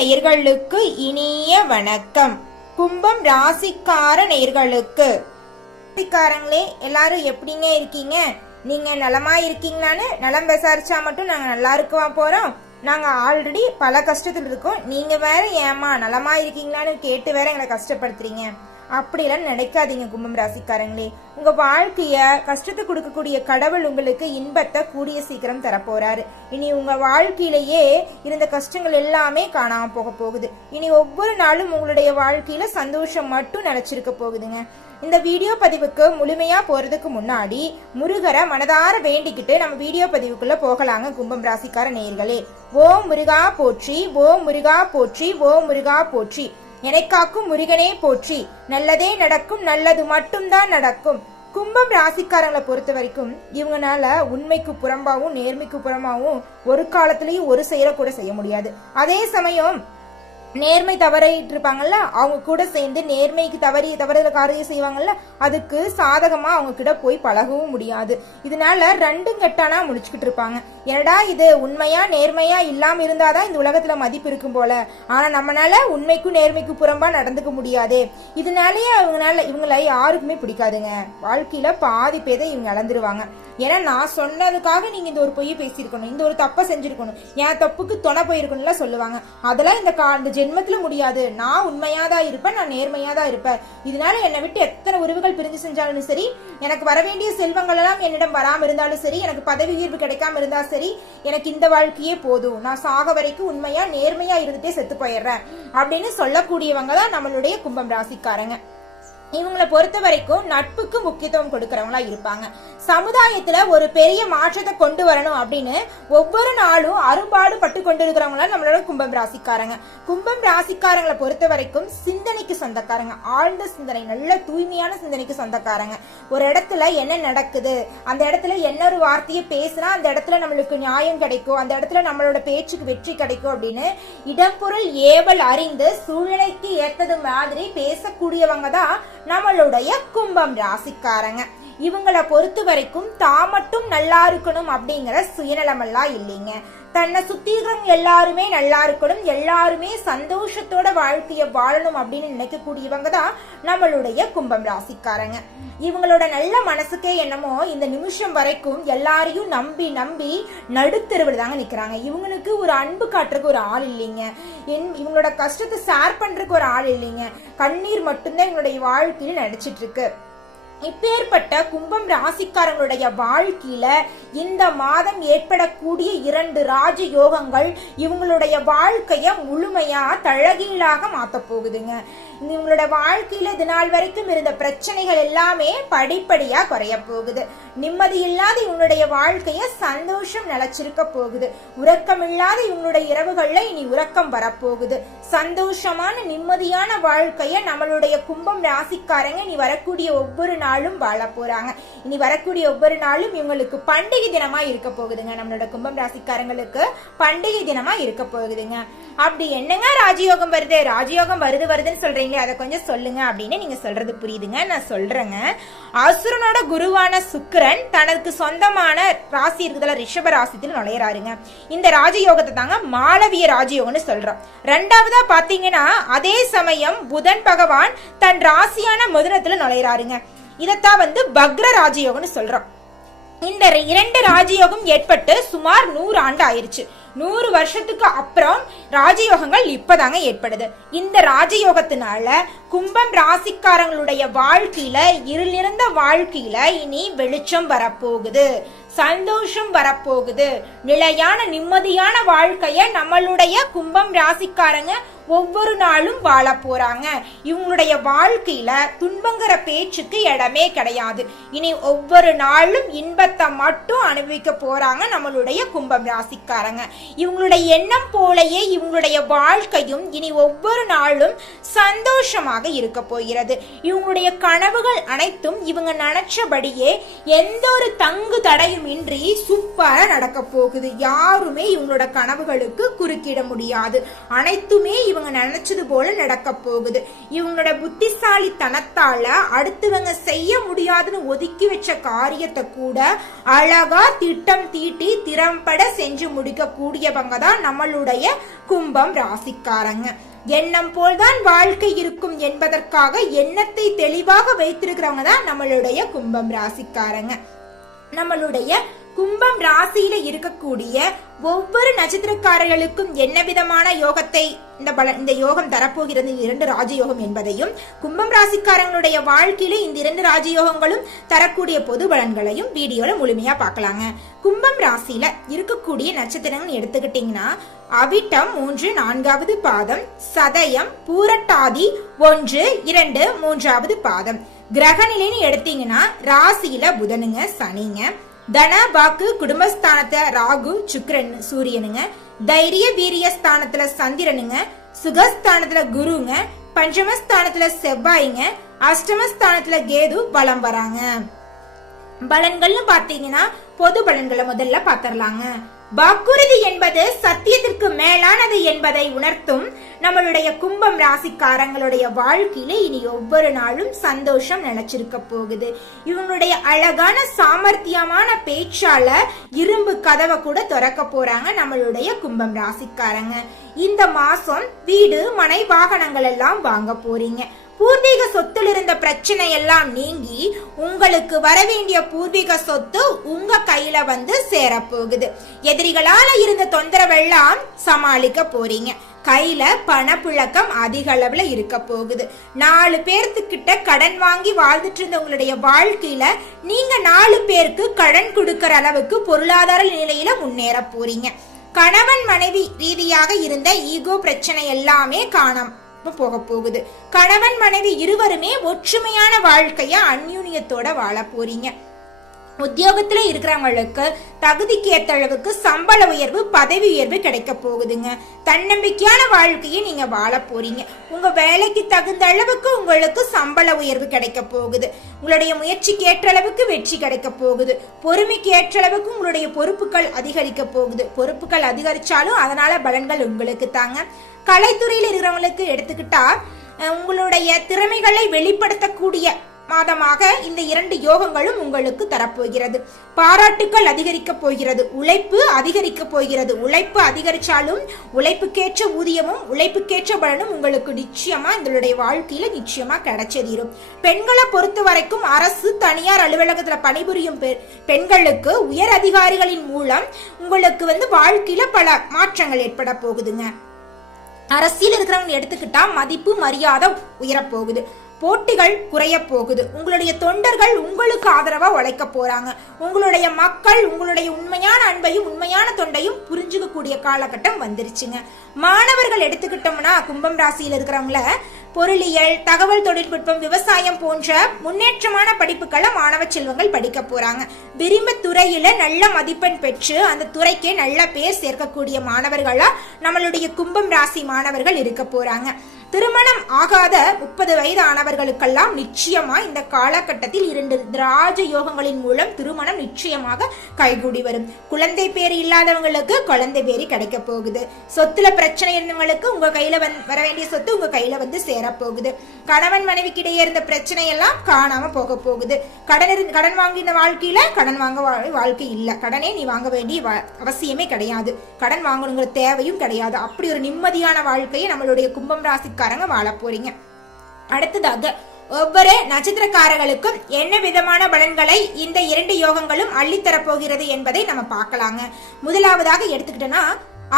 நேயர்களுக்கு இனிய வணக்கம். கும்பம் ராசிக்கார நேயர்களுக்கு. ராசிக்காரங்களே எல்லாரும் எப்படிங்க இருக்கீங்க? நீங்க நலமா இருக்கீங்களான்னு நலம் விசாரிச்சா மட்டும் நாங்க நல்லா இருக்கவா போறோம். நாங்க ஆல்ரெடி பல கஷ்டத்தில் இருக்கோம். நீங்க வேற ஏமா நலமா இருக்கீங்களான்னு கேட்டு வேற எங்களை கஷ்டப்படுத்துறீங்க. அப்படியெல்லாம் நினைக்காதீங்க கும்பம் ராசிக்காரங்களே. உங்க வாழ்க்கைய கஷ்டத்தை கொடுக்கக்கூடிய கடவுள் உங்களுக்கு இன்பத்தை கூடிய சீக்கிரம் தரப்போறாரு. இனி உங்க வாழ்க்கையிலேயே இருந்த கஷ்டங்கள் எல்லாமே காணாம போக போகுது. இனி ஒவ்வொரு நாளும் உங்களுடைய வாழ்க்கையில சந்தோஷம் மட்டும் நினைச்சிருக்க போகுதுங்க. இந்த வீடியோ பதிவுக்கு முழுமையா போறதுக்கு முன்னாடி முருகரை மனதார வேண்டிக்கிட்டு நம்ம வீடியோ பதிவுக்குள்ள போகலாங்க கும்பம் ராசிக்கார நேயர்களே. ஓ முருகா போற்றி ஓ முருகா போற்றி ஓ முருகா போற்றி. எனக்காக்கும் முருகனே போற்றி. நல்லதே நடக்கும் நல்லது மட்டும்தான் நடக்கும். கும்பம் ராசிக்காரங்களை பொறுத்த வரைக்கும் இவங்கனால உண்மைக்கு புறம்பாவும் நேர்மைக்கு புறம்பாவும் ஒரு காலத்திலயும் ஒரு செயலை கூட செய்ய முடியாது. அதே சமயம் நேர்மை தவறிட்டு இருப்பாங்கல்ல அவங்க கூட சேர்ந்து நேர்மைக்கு தவறி தவறுகிற காரியம் செய்வாங்கல்ல அதுக்கு சாதகமா அவங்க கிட்ட போய் பழகவும் முடியாது. இதனால ரெண்டும் கெட்டானா முடிச்சுக்கிட்டு இருப்பாங்க. என்னடா இது உண்மையா நேர்மையா இல்லாம இருந்தாதான் இந்த உலகத்துல மதிப்பு இருக்கும் போல. ஆனா நம்மனால உண்மைக்கும் நேர்மைக்கும் புறம்பா நடந்துக்க முடியாதே. இதனாலயே அவங்களால இவங்கள யாருக்குமே பிடிக்காதுங்க. வாழ்க்கையில பாதி பேதை இவங்க இழந்துருவாங்க. ஏன்னா நான் சொன்னதுக்காக நீங்கள் இந்த ஒரு பொய்யை பேசியிருக்கணும் இந்த ஒரு தப்பை செஞ்சுருக்கணும். என் தப்புக்கு துணை போயிருக்கணும்ல சொல்லுவாங்க. அதெல்லாம் இந்த கா இந்த ஜென்மத்தில் முடியாது. நான் உண்மையாக தான் இருப்பேன் நான் நேர்மையாக தான் இருப்பேன். இதனால என்னை விட்டு எத்தனை உறவுகள் பிரிஞ்சு செஞ்சாலும் சரி எனக்கு வர வேண்டிய செல்வங்கள் எல்லாம் என்னிடம் வராமல் இருந்தாலும் சரி எனக்கு பதவி உயர்வு கிடைக்காம இருந்தால் சரி எனக்கு இந்த வாழ்க்கையே போதும். நான் சாக வரைக்கும் உண்மையாக நேர்மையாக இருந்துட்டே செத்து போயிடுறேன். அப்படின்னு சொல்லக்கூடியவங்க தான் நம்மளுடைய கும்பம் ராசிக்காரங்க. இவங்களை பொறுத்த வரைக்கும் நட்புக்கு முக்கியத்துவம் கொடுக்கறவங்களா இருப்பாங்க. சமுதாயத்துல ஒரு பெரிய மாற்றத்தை கொண்டு வரணும் அப்படின்னு ஒவ்வொரு நாளும் அரும்பாடு பட்டு கொண்டு இருக்கிறவங்களா நம்மளோட கும்பம் ராசிக்காரங்க. கும்பம் ராசிக்காரங்களை பொறுத்த வரைக்கும் சிந்தனைக்கு சொந்தக்காரங்க. ஆழ்ந்த சிந்தனை நல்ல தூய்மையான சிந்தனைக்கு சொந்தக்காரங்க. ஒரு இடத்துல என்ன நடக்குது அந்த இடத்துல என்ன ஒரு வார்த்தையை பேசினா அந்த இடத்துல நம்மளுக்கு நியாயம் கிடைக்கும் அந்த இடத்துல நம்மளோட பேச்சுக்கு வெற்றி கிடைக்கும் அப்படின்னு இடம்பொருள் ஏவல் அறிந்து சூழ்நிலைக்கு ஏத்தது மாதிரி பேசக்கூடியவங்க தான் நம்மளுடைய கும்பம் ராசிக்காரங்க. இவங்களை பொறுத்த வரைக்கும் தான் மட்டும் நல்லா இருக்கணும் அப்படிங்கிற சுயநலமெல்லாம் இல்லைங்க. தன்னை சுத்தி இருக்கிறவங்க எல்லாருமே நல்லா இருக்கணும் எல்லாருமே சந்தோஷத்தோட வாழ்க்கைய வாழணும் அப்படின்னு நினைக்கக்கூடியவங்க தான் நம்மளுடைய கும்பம் ராசிக்காரங்க. இவங்களோட நல்ல மனசுக்கே என்னமோ இந்த நிமிஷம் வரைக்கும் எல்லாரையும் நம்பி நம்பி நடுத்தெருவில் தாங்க நிற்கிறாங்க இவங்களுக்கு ஒரு அன்பு காட்டுறதுக்கு ஒரு ஆள் இல்லைங்க. என் இவங்களோட கஷ்டத்தை ஷேர் பண்றதுக்கு ஒரு ஆள் இல்லைங்க. கண்ணீர் மட்டும்தான் இவங்களுடைய வாழ்க்கையில் நடிச்சிட்டு இருக்கு. இப்பேற்பட்ட கும்பம் ராசிக்காரங்களுடைய வாழ்க்கையில இந்த மாதம் ஏற்படக்கூடிய இரண்டு ராஜ யோகங்கள் இவங்களுடைய வாழ்க்கைய முழுமையா தழகீழாக மாத்த போகுதுங்க. இவங்களோட வாழ்க்கையில இது நாள் வரைக்கும் இருந்த பிரச்சனைகள் எல்லாமே படிப்படியா குறைய போகுது. நிம்மதி இல்லாத இவங்களுடைய வாழ்க்கைய சந்தோஷம் நிலச்சிருக்க போகுது. உறக்கம் இல்லாத இவங்களுடைய இரவுகள்ல இனி உறக்கம் வரப்போகுது. சந்தோஷமான நிம்மதியான வாழ்க்கைய நம்மளுடைய கும்பம் ராசிக்காரங்க இனி வரக்கூடிய ஒவ்வொரு நாள் நாளும் வாழ போறாங்க. இனி வரக்கூடிய ஒவ்வொரு நாளும் இவங்களுக்கு பண்டிகை தினமா இருக்க போகுதுங்க. நம்மளோட கும்பம் ராசிக்காரங்களுக்கு பண்டிகை தினமா இருக்க போகுதுங்க. அப்படி என்னங்க ராஜயோகம் வருது? ராஜயோகம் வருது வருதுன்னு சொல்றீங்களே அதை கொஞ்சம் சொல்லுங்க அப்படின்னு நீங்க சொல்றது புரியுதுங்க. நான் சொல்றேங்க. அசுரனோட குருவான சுக்கிரன் தனக்கு சொந்தமான ராசி இருக்குதுல ரிஷப ராசித்தில் நுழையிறாருங்க. இந்த ராஜயோகத்தை தாங்க மாளவிய ராஜயோகம்னு சொல்றோம். ரெண்டாவதா பாத்தீங்கன்னா அதே சமயம் புதன் பகவான் தன் ராசியான முதனத்துல நுழையிறாருங்க. இதைத்தான் வந்து பக்ர ராஜயோகம்னு சொல்றோம். இந்த இரண்டு ராஜயோகம் ஏற்பட்டு சுமார் நூறு ஆண்டு ஆயிருச்சு நூறு வருஷத்துக்கு அப்புறம் ராஜயோகங்கள் இப்பதாங்க ஏற்படுது. இந்த ராஜயோகத்தினால கும்பம் ராசிக்காரங்களுடைய வாழ்க்கையில இருள் நிறைந்த வாழ்க்கையில இனி வெளிச்சம் வரப்போகுது. சந்தோஷம் வரப்போகுது. நிலையான நிம்மதியான வாழ்க்கைய நம்மளுடைய கும்பம் ராசிக்காரங்க ஒவ்வொரு நாளும் வாழ போறாங்க. இவங்களுடைய வாழ்க்கையில துன்பங்கிற பேச்சுக்கு இடமே கிடையாது. இனி ஒவ்வொரு நாளும் இன்பத்தை மட்டும் அனுபவிக்க போறாங்க நம்மளுடைய கும்பம் ராசிக்காரங்க. இவங்களுடைய எண்ணம் போலயே இவங்களுடைய வாழ்க்கையும் இனி ஒவ்வொரு நாளும் சந்தோஷமாக இருக்க போகிறது. இவங்களுடைய கனவுகள் அனைத்தும் இவங்க நினைச்சபடியே எந்த ஒரு தங்கு தடையும் இன்றி சூப்பரா நடக்க போகுது. யாருமே இவங்களோட கனவுகளுக்கு குறுக்கிட முடியாது. அனைத்துமே இவங்க இவங்க நினைச்சது போல நடக்க போகுது. இவங்களோட புத்திசாலித்தனத்தால அடுத்தவங்க செய்ய முடியாதுன்னு ஒதுக்கி வச்ச காரியத்தை கூட அழகா திட்டம் தீட்டி திறம்பட செஞ்சு முடிக்கக்கூடியவங்க தான் நம்மளுடைய கும்பம் ராசிக்காரங்க. எண்ணம் போல்தான் வாழ்க்கை இருக்கும் என்பதற்காக எண்ணத்தை தெளிவாக வைத்திருக்கிறவங்க தான் நம்மளுடைய கும்பம் ராசிக்காரங்க. நம்மளுடைய கும்பம் ராசியில இருக்கக்கூடிய ஒவ்வொரு நட்சத்திரக்காரர்களுக்கும் என்ன விதமான யோகத்தை இந்த பல இந்த யோகம் தரப்போகிறது? இரண்டு ராஜயோகம் என்பதையும் கும்பம் ராசிக்காரங்களுடைய வாழ்க்கையில இந்த இரண்டு ராஜயோகங்களும் தரக்கூடிய பொது பலன்களையும் வீடியோல முழுமையா பார்க்கலாங்க. கும்பம் ராசியில இருக்கக்கூடிய நட்சத்திரங்கள் எடுத்துக்கிட்டீங்கன்னா அவிட்டம் மூன்று நான்காவது பாதம் சதயம் பூரட்டாதி ஒன்று இரண்டு மூன்றாவது பாதம். கிரகநிலைன்னு எடுத்தீங்கன்னா ராசியில புதனுங்க சனிங்க. தன வாக்கு குடும்பஸ்தானத்தை ராகு சுக்கிரன் சூரியனுங்க. தைரிய வீரிய ஸ்தானத்துல சந்திரனுங்க. சுகஸ்தானத்துல குருங்க. பஞ்சமஸ்தானத்துல செவ்வாய்ங்க. அஷ்டமஸ்தானத்துல கேது பலம் வராங்க. பலன்கள்னு பாத்தீங்கன்னா பொது பலன்களை முதல்ல பாத்திரலாங்க வாக்குறுதி என்பது சத்தியத்திற்கு மேலானது என்பதை உணர்த்தும் நம்மளுடைய கும்பம் ராசிக்காரங்களுடைய வாழ்க்கையில இனி ஒவ்வொரு நாளும் சந்தோஷம் நினைச்சிருக்க போகுது. இவங்களுடைய அழகான சாமர்த்தியமான பேச்சால இரும்பு கதவை கூட திறக்க போறாங்க நம்மளுடைய கும்பம் ராசிக்காரங்க. இந்த மாசம் வீடு மனை வாகனங்கள் எல்லாம் வாங்க போறீங்க. பூர்வீக சொத்தில் இருந்த பிரச்சனை எல்லாம் நீங்கி உங்களுக்கு வரவேண்டிய பூர்வீக சொத்து உங்க கையில வந்து சேரப்போகுது. எதிரிகளால இருந்த தொந்தரவெல்லாம் சமாளிக்க போறீங்க. கையில பணப்புழக்கம் அதிக அளவுல இருக்க போகுது. நாலு பேர்த்துக்கிட்ட கடன் வாங்கி வாழ்ந்துட்டு இருந்த உங்களுடைய வாழ்க்கையில நீங்க நாலு பேருக்கு கடன் கொடுக்கற அளவுக்கு பொருளாதார நிலையில முன்னேற போறீங்க. கணவன் மனைவி ரீதியாக இருந்த ஈகோ பிரச்சனை எல்லாமே காணாம. போக போகுது? கணவன் மனைவி இருவருமே ஒற்றுமையான வாழ்க்கைய அந்யூன்யத்தோட வாழ போறீங்க. உத்தியோகத்துல இருக்கிறவங்களுக்கு தகுதிக்கு ஏற்ற அளவுக்கு சம்பள உயர்வு பதவி உயர்வு கிடைக்க போகுதுங்க. தன்னம்பிக்கையான வாழ்க்கையை நீங்க வாழ போறீங்க. உங்க வேலைக்கு தகுந்த அளவுக்கு உங்களுக்கு சம்பள உயர்வு கிடைக்க போகுது. உங்களுடைய முயற்சிக்கு ஏற்ற அளவுக்கு வெற்றி கிடைக்க போகுது. பொறுமைக்கு ஏற்ற அளவுக்கு உங்களுடைய பொறுப்புகள் அதிகரிக்க போகுது. பொறுப்புகள் அதிகரிச்சாலும் அதனால பலன்கள் உங்களுக்கு தாங்க. கலைத்துறையில் இருக்கிறவங்களுக்கு எடுத்துக்கிட்டா உங்களுடைய திறமைகளை வெளிப்படுத்தக்கூடிய மாதமாக இந்த இரண்டு யோகங்களும் உங்களுக்கு தரப்போகிறது. பாராட்டுக்கள் அதிகரிக்க போகிறது. உழைப்பு அதிகரிக்க போகிறது. உழைப்பு அதிகரிச்சாலும் உழைப்புக்கேற்ற ஊதியமும் உழைப்புக்கேற்ற பலனும் உங்களுக்கு நிச்சயமா இதனுடைய வாழ்க்கையில நிச்சயமா கிடைச்சதீரும். பெண்களை பொறுத்த வரைக்கும் அரசு தனியார் அலுவலகத்துல பணிபுரியும் பெண்களுக்கு உயர் அதிகாரிகளின் மூலம் உங்களுக்கு வந்து வாழ்க்கையில பல மாற்றங்கள் ஏற்பட போகுதுங்க. அரசியல் இருக்கிறவங்க எடுத்துக்கிட்டா மதிப்பு மரியாதை உயரப்போகுது போட்டிகள் குறைய போகுது. உங்களுடைய தொண்டர்கள் உங்களுக்கு ஆதரவா உழைக்க போறாங்க. உங்களுடைய மக்கள் உங்களுடைய உண்மையான அன்பையும் உண்மையான தொண்டையும் புரிஞ்சுக்கக்கூடிய காலகட்டம் வந்துருச்சுங்க. மாணவர்கள் எடுத்துக்கிட்டோம்னா கும்பம் ராசியில் இருக்கிறவங்கள பொருளியல் தகவல் தொழில்நுட்பம் விவசாயம் போன்ற முன்னேற்றமான படிப்புகளை மாணவ செல்வங்கள் படிக்க போறாங்க. விரும்ப துறையில நல்ல மதிப்பெண் பெற்று அந்த துறைக்கே நல்ல பேர் சேர்க்கக்கூடிய மாணவர்களா நம்மளுடைய கும்பம் ராசி மாணவர்கள் இருக்க போறாங்க. திருமணம் ஆகாத முப்பது வயது ஆனவர்களுக்கெல்லாம் நிச்சயமா இந்த காலகட்டத்தில் இரண்டு ராஜ யோகங்களின் மூலம் திருமணம் நிச்சயமாக கைகூடி வரும். குழந்தை பேர் இல்லாதவங்களுக்கு குழந்தை பேர் கிடைக்க போகுது. சொத்துல பிரச்சனை இருந்தவங்களுக்கு உங்க கையில வந் வர வேண்டிய சொத்து உங்க கையில வந்து சேரப்போகுது கணவன் மனைவிக்கு இடையே இருந்த பிரச்சனை எல்லாம் காணாம போக போகுது. கடன் கடன் வாங்கின வாழ்க்கையில கடன் வாங்க வாழ்க்கை இல்ல. கடனே நீ வாங்க வேண்டிய அவசியமே கிடையாது. கடன் வாங்கணுங்கிற தேவையும் கிடையாது. அப்படி ஒரு நிம்மதியான வாழ்க்கையை நம்மளுடைய கும்பம் ராசி நட்சத்திரக்காரங்க வாழ போறீங்க. அடுத்ததாக ஒவ்வொரு நட்சத்திரக்காரர்களுக்கும் என்ன விதமான பலன்களை இந்த இரண்டு யோகங்களும் அள்ளித்தரப் போகிறது என்பதை நம்ம பார்க்கலாங்க. முதலாவதாக எடுத்துக்கிட்டோன்னா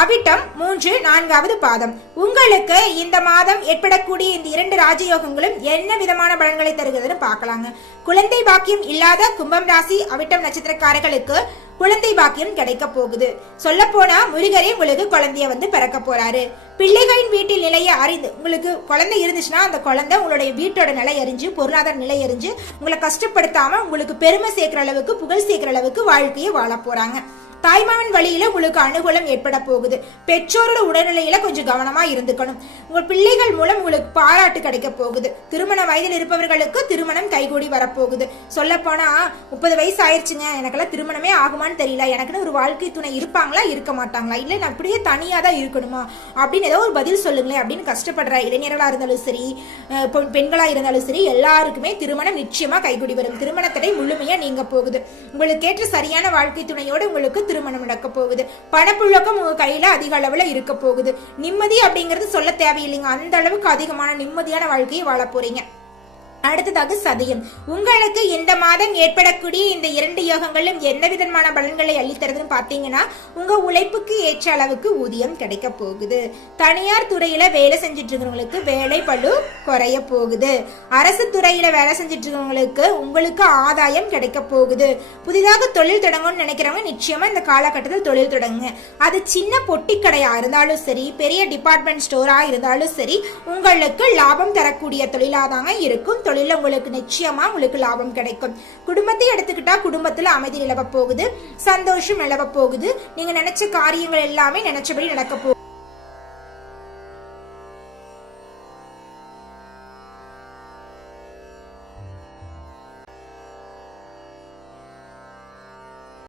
அவிட்டம் மூன்று நான்காவது பாதம். உங்களுக்கு இந்த மாதம் ஏற்படக்கூடிய இந்த இரண்டு ராஜயோகங்களும் என்ன விதமான பலன்களை தருகிறதுன்னு பார்க்கலாங்க. குழந்தை பாக்கியம் இல்லாத கும்பம் ராசி அவிட்டம் நட்சத்திரக்காரர்களுக்கு குழந்தை பாக்கியம் கிடைக்க போகுது. சொல்ல போனா முருகரே உங்களுக்கு குழந்தைய வந்து பிறக்க போறாரு. பிள்ளைகளின் வீட்டில் நிலையை அறிந்து உங்களுக்கு குழந்தை இருந்துச்சுன்னா அந்த குழந்தை உங்களுடைய வீட்டோட நிலை அறிஞ்சு பொருளாதார நிலை அறிஞ்சு உங்களை கஷ்டப்படுத்தாம உங்களுக்கு பெருமை சேர்க்கிற அளவுக்கு புகழ் சேர்க்கிற அளவுக்கு வாழ்க்கையை வாழ போறாங்க. தாய்மாமன் வழியில உங்களுக்கு அனுகூலம் ஏற்பட போகுது. பெற்றோரோட உடல்நிலையில கொஞ்சம் கவனமா இருந்துக்கணும். உங்கள் பிள்ளைகள் மூலம் உங்களுக்கு பாராட்டு கிடைக்க போகுது. திருமண வயதில் இருப்பவர்களுக்கு திருமணம் கைகூடி வரப்போகுது. சொல்ல போனா முப்பது வயசு ஆயிடுச்சுங்க எனக்கெல்லாம் திருமணமே ஆகுமான்னு தெரியல. எனக்குன்னு ஒரு வாழ்க்கை துணை இருப்பாங்களா இருக்க மாட்டாங்களா? இல்ல நான் அப்படியே தனியா தான் இருக்கணுமா? அப்படின்னு ஏதோ ஒரு பதில் சொல்லுங்களேன் அப்படின்னு கஷ்டப்படுற இளைஞர்களா இருந்தாலும் சரி பெண்- பெண்களா இருந்தாலும் சரி எல்லாருக்குமே திருமணம் நிச்சயமா கைகூடி வரும். திருமணத்தடை முழுமையாக முழுமையா நீங்க போகுது. உங்களுக்கு ஏற்ற சரியான வாழ்க்கை துணையோட உங்களுக்கு திருமணம் நடக்க போகுது. பணப்புழக்கம் உங்க கையில அதிக அளவுல இருக்க போகுது. நிம்மதி அப்படிங்கிறது சொல்ல தேவையில்லைங்க. அந்த அளவுக்கு அதிகமான நிம்மதியான வாழ்க்கையை வாழ போறீங்க. அடுத்ததாக சதயம். உங்களுக்கு இந்த மாதம் ஏற்படக்கூடிய இந்த இரண்டு யோகங்களும் என்ன விதமான பலன்களை அளித்தருதுன்னு பார்த்தீங்கன்னா உங்க உழைப்புக்கு ஏற்ற அளவுக்கு ஊதியம் கிடைக்க போகுது. தனியார் துறையில வேலை செஞ்சுட்டு இருக்கிறவங்களுக்கு வேலை பளு குறைய போகுது. அரசு துறையில வேலை செஞ்சுட்டு இருக்கிறவங்களுக்கு உங்களுக்கு ஆதாயம் கிடைக்க போகுது. புதிதாக தொழில் தொடங்கணும்னு நினைக்கிறவங்க நிச்சயமா இந்த காலகட்டத்தில் தொழில் தொடங்குங்க. அது சின்ன பொட்டி கடையா இருந்தாலும் சரி பெரிய டிபார்ட்மெண்ட் ஸ்டோரா இருந்தாலும் சரி உங்களுக்கு லாபம் தரக்கூடிய தொழிலாதாங்க இருக்கும். தொழில உங்களுக்கு நிச்சயமா உங்களுக்கு லாபம் கிடைக்கும். குடும்பத்தை எடுத்துக்கிட்டா குடும்பத்துல அமைதி நிலவ போகுது. சந்தோஷம் நிலவ போகுது. நீங்க நினைச்ச காரியங்கள் எல்லாமே நினைச்சபடி நடக்க போகுது.